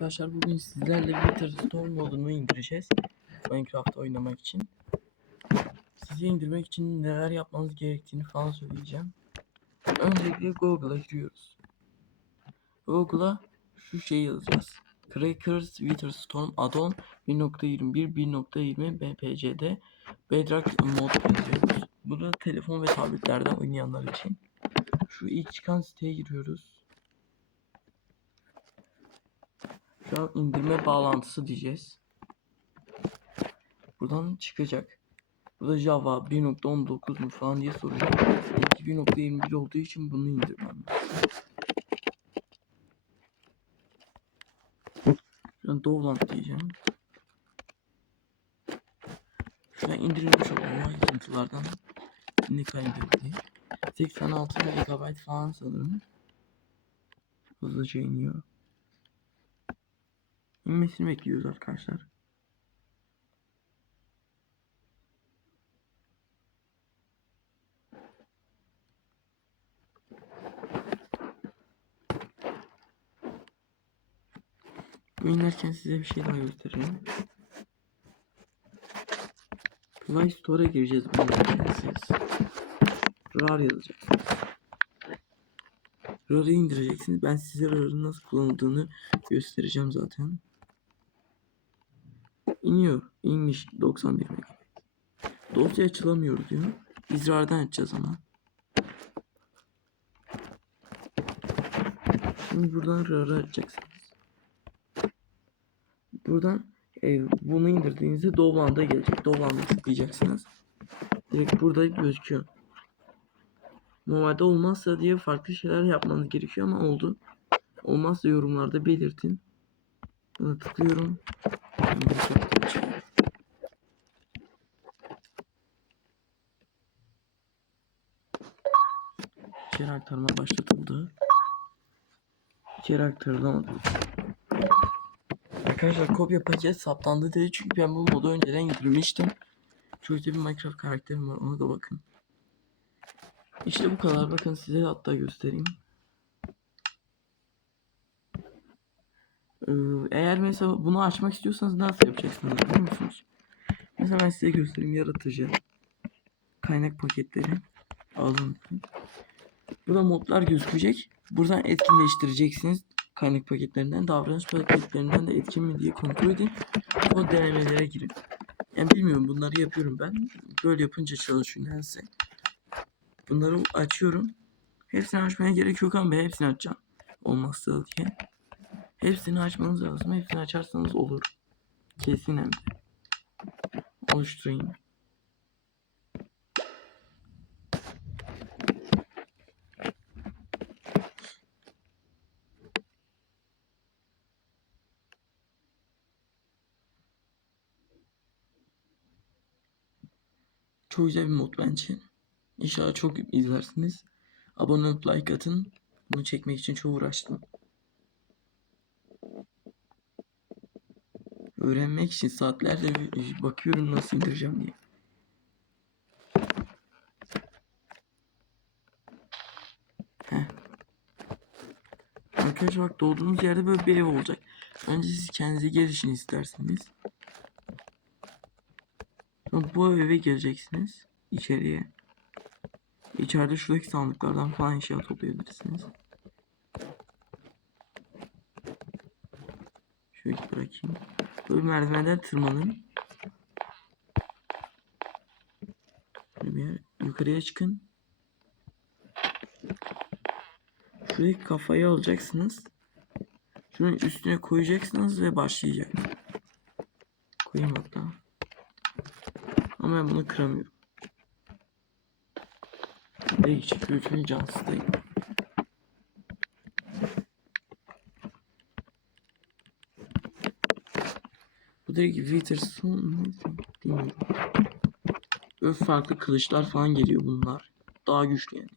arkadaşlar bugün sizlerle Winter Storm modunu indireceğiz. Minecraft oynamak için. Size indirmek için neler yapmanız gerektiğini falan söyleyeceğim. Öncelikle Google'a giriyoruz. Google'a şu şeyi yazacağız. Crackers Winter Storm add-on 1.21 1.20 BPC'de Bedrock mod yazıyoruz. Bu da telefon ve tabletlerden oynayanlar için. Şu ilk çıkan siteye giriyoruz. Şu an indirme bağlantısı diyeceğiz. Buradan çıkacak. Burada Java 1.19 mu falan diye. Benimki 1.21 olduğu için bunu indirmem lazım. Dovland diyeceğim. Şu an indirilmiş olan ayrıntılardan ne kaydedildi? 86 GB falan sanırım. Hızlıca iniyor. İnmesini bekliyoruz arkadaşlar. Bu inerken size bir şey daha göstereyim. Play Store'a gireceğiz bunu siz. RAR yazacaksınız. RAR'ı indireceksiniz. Ben size RAR'ın nasıl kullanıldığını göstereceğim zaten. İniyor. İnmiş 91 MB. Dosya açılamıyor diyor. Biz RAR'dan açacağız ama. Şimdi buradan RAR'ı açacaksınız. Buradan e, bunu indirdiğinizde Dovland'a gelecek. Dovland'a tıklayacaksınız. Direkt burada gözüküyor. Normalde olmazsa diye farklı şeyler yapmanız gerekiyor ama oldu. Olmazsa yorumlarda belirtin. Buna tıklıyorum. İçeri aktarma başlatıldı. İçeri aktarılamadı. Arkadaşlar kopya paket saptandı dedi çünkü ben bu modu önceden indirmiştim. Çok bir Minecraft karakterim var ona da bakın. İşte bu kadar bakın size hatta göstereyim. Ee, eğer mesela bunu açmak istiyorsanız nasıl yapacaksınız biliyor musunuz? Mesela ben size göstereyim yaratıcı kaynak paketleri alın. Burada modlar gözükecek. Buradan etkinleştireceksiniz kaynak paketlerinden. Davranış paketlerinden de etkin mi diye kontrol edin. O denemelere girin. Yani bilmiyorum bunları yapıyorum ben. Böyle yapınca çalışıyor nedense. Bunları açıyorum. Hepsini açmaya gerek yok ama ben hepsini açacağım. Olmazsa diye. Hepsini açmanız lazım. Hepsini açarsanız olur. Kesin hem de. Oluşturayım. Çok güzel bir mod bence. İnşallah çok izlersiniz. Abone olup like atın. Bunu çekmek için çok uğraştım. Öğrenmek için saatlerce bakıyorum nasıl indireceğim diye. Arkadaşlar bak doğduğunuz yerde böyle bir ev olacak. Önce siz kendinize gelişin isterseniz. Bu eve geleceksiniz. içeriye. İçeride şuradaki sandıklardan falan eşya toplayabilirsiniz. Şöyle bırakayım. Böyle merdivenden tırmanın. Bir yer. Yukarıya çıkın. Şuradaki kafayı alacaksınız. Şunun üstüne koyacaksınız ve başlayacak. Koyayım hatta. Ama ben bunu kıramıyorum. Ve çıkıyor çünkü cansızdayım. Bu direkt Witherspoon mu? Bilmiyorum. Böyle farklı kılıçlar falan geliyor bunlar. Daha güçlü yani.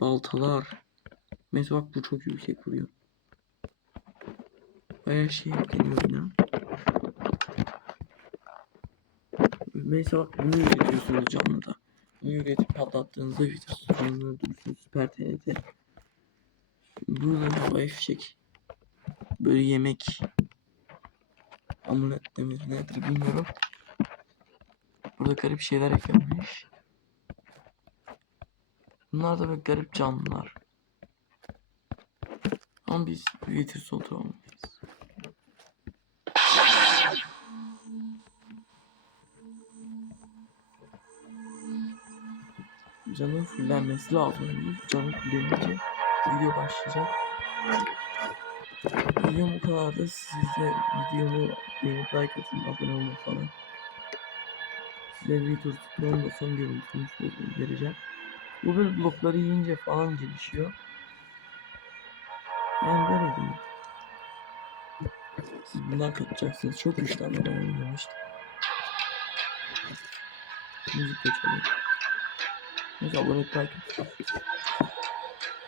Baltalar. Mesela bak bu çok yüksek vuruyor. Bayağı şey geliyor bina. Mesela bunu üretiyorsunuz canlıda. Bunu üretip patlattığınızda Witherspoon'u öldürürsünüz. Süper TNT. Burada havai fişek. Böyle yemek. Amulet demir nedir bilmiyorum. Burada garip şeyler eklenmiş. Bunlar da böyle garip canlılar. Ama biz Wither Soldier Canın fullenmesi lazım. önce. Canın fullenince video başlayacak. Videom bu kadardı. Siz de videomu beğenip like atın, abone olun falan. Size video tutuyorum da son görüntümü vereceğim. Bu böyle blokları yiyince falan gelişiyor. Yani böyle değil. Siz bundan kaçacaksınız. Çok güçlü ama ben oynamıştım. Müzik de. Neyse abone et like at.